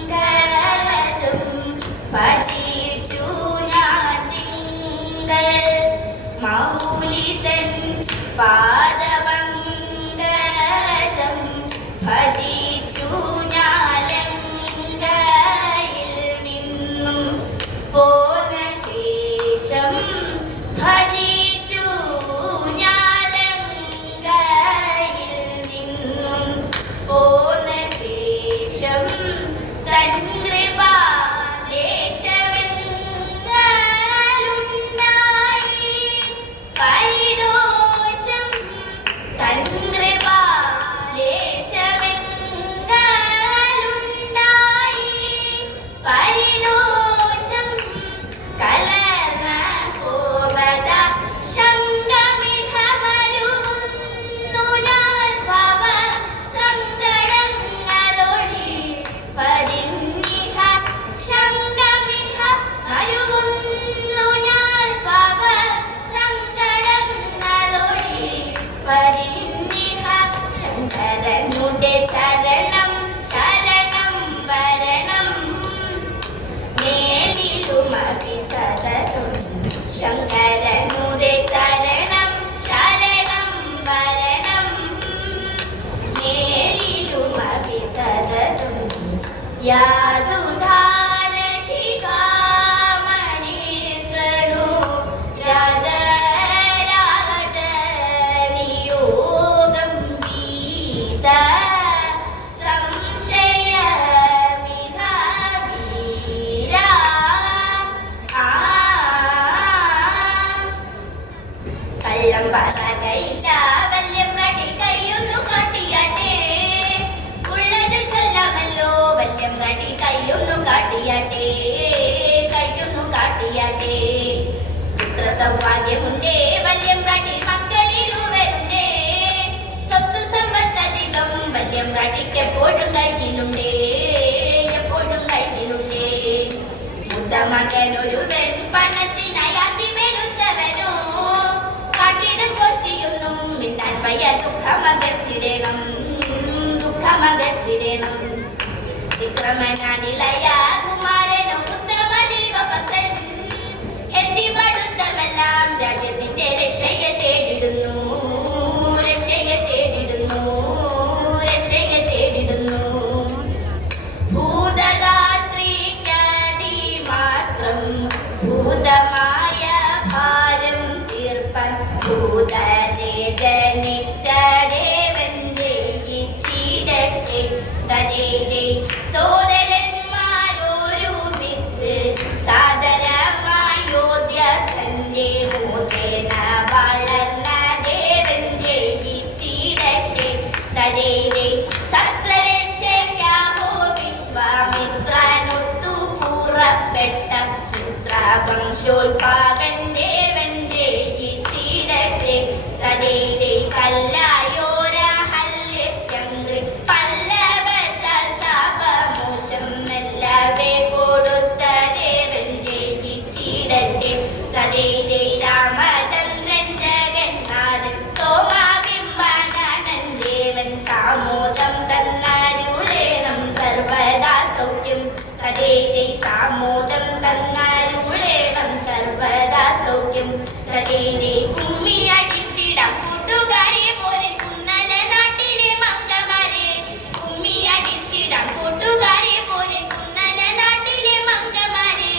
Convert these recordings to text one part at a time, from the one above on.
പാദപങ്കജം ഭജിച്ചു ഞാൻ തിങ്കൾ മൗലിതൻ പാദപങ്കജം ഭജിച്ചു ഞാലങ്കയിൽ നിന്നും പോന്ന ശേഷം ഭജിച്ചു ഞാലങ്കയിൽ നിന്നും പോന്ന ശേഷം തൻ കൃപാദേശമെങ്ങാലുണ്ടായി പരിദോഷം തൻ കൃപാദേശമെങ്ങാലുണ്ടായി പരിദോഷം കലർന്ന കോപത ശങ്കമിഹമരുവുന്നു ഞാൻ ഭവ സങ്കടങ്ങളൊഴി പരിന്നിഹ ശങ്കമിഹ മരുവുന്നു ഞാൻ ഭവ സങ്കടങ്ങളൊഴി പരിന്നിഹ ശങ്കരനുടെ ശരണം ശരണം വരണം മേലിലുമപി സതതം ശങ്കരനുടെ ചരണം ശരണം വരണം മേലിലുമപി സതതം യാതുധാന ശിഖാമണി ശൃണു രാജരാജനിയോഗം ഗീത സംശയമിഹ വീരാ കള്ളം പറകയില്ല വല്യം റടി കയ്യൊന്നു കാട്ടിയാട്ടെ ഉള്ളത് ചൊല്ലാമല്ലോ വല്യം റടി കയ്യൊന്നു കാട്ടിയാട്ടെ കയ്യൊന്നു കാട്ടിയാട്ടെ പുത്ര സൗഭാഗ്യമുണ്ടേ വല്യം റടി മക്കളിരുവരുണ്ടേ സ്വത്ത് സമ്പത്തധികം വല്യം റടിക്ക് എപ്പോഴും കയ്യിലുണ്ടേ എപ്പോഴും കയ്യിലുണ്ടേ മുത്ത മകനൊരുവൻ പണത്തിനായി അതിവരുത്തവനോ കാട്ടിടും കോഷ്ടിയൊന്നും മിണ്ടാൻ വയ്യ ദുഃഖമകറ്റിടണം ദുഃഖമകറ്റിടണം വിക്രമനാനിളയ കുമാരനോ ഉത്തമ ദൈവഭക്തൻ എത്തിപ്പെടുത്തമെല്ലാം രാജ്യത്തിന്റെ രക്ഷയെ തേടിടുന്നു രക്ഷയെ തേടിടുന്നു രക്ഷയെ തേടിടുന്നു ഭൂതദാത്രിക്കതി മാത്രം ഭൂതമായ ഭാരം തീർപ്പാൻ ഭൂതരെ ജനിച്ച ദേവൻ ജയിച്ചിടട്ടെ തരേതേ സോദരന്മാരോരുമിച്ച് സാദരമായോധ്യ തന്റെ മോദേന വളർന്ന ദേവൻ ജയിച്ചിടട്ടെ തരേതേ സത്രരക്ഷയ്ക്കാഹോ വിശ്വാമിത്രനൊത്തു പുറപ്പെട്ട മിത്രവംശോൽപാകൻ ദേവൻ ജയിച്ചിടട്ടെ തരേതേ കല്ലായോര ഹല്യത്യംഗ്രി പല്ലവത്താൽ ശാപമോശം മെല്ലവേ കൊടുത്ത ദേവൻ ജയിച്ചിടട്ടെ തരേതേ രാമചന്ദ്രൻ ജഗന്നാഥൻ സോമാബിംബാനന്ദൻ ദേവൻ സാമോദം തന്നാരുളേണം സർവദാ സൗഖ്യം തരേതേ സാമോദം തന്നാരുളേണം സർവദാ സൗഖ്യം തരേതേ കുമ്മി അടിച്ചിടാം കൂട്ടുകാരെ പോരെ കുന്നല നാട്ടിലെ മംഗമാരെ കുമ്മി അടിച്ചിടാം കൂട്ടുകാരെ പോരെ കുന്നല നാട്ടിലെ മംഗമാരെ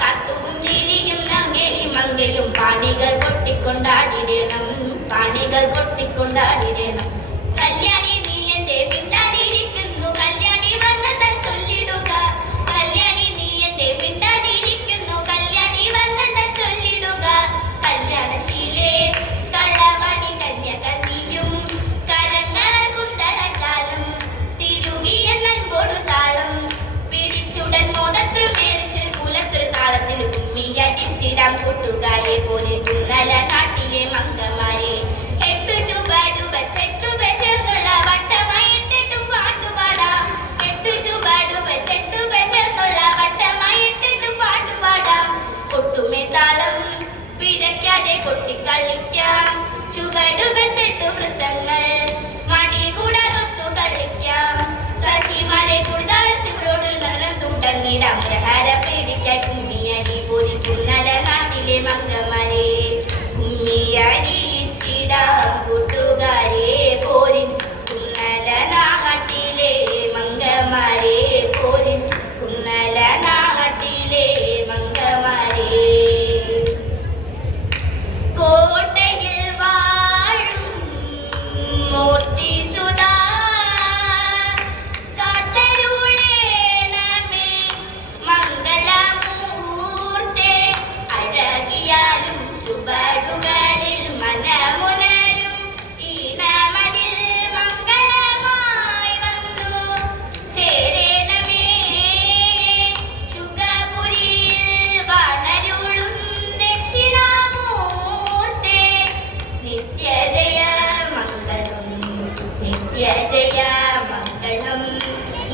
കാത്തുകുഞ്ഞിരിയും നങ്ങേരി മങ്കലും പാണികൾ കൊട്ടിക്കൊണ്ടാടിടണം പാണികൾ കൊട്ടിക്കൊണ്ടാടിടണം കല്യാണി നീ എന്റെ മിണ്ടാതിരിക്കുന്നു കല്യാണി വന്നതൻ ചൊല്ലിടുക കല്യാണി നീ എന്റെ മിണ്ടാതിരിക്കുന്നു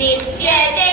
നിത്യജ